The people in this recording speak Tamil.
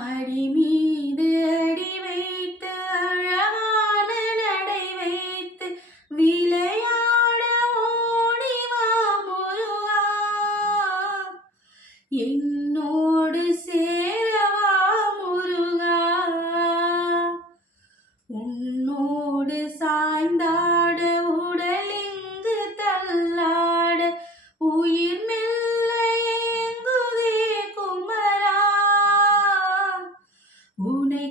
அடி மீது அடி வைத்து அழகான நடை வைத்து விளையாட ஓடிவா முருகா, என்னோடு சேரவா முருகா, உன்னோடு சாய்ந்தாட உடல் இங்கு தள்ளாட உயிர் மெல்ல ஏங்குதே குமரா, உனை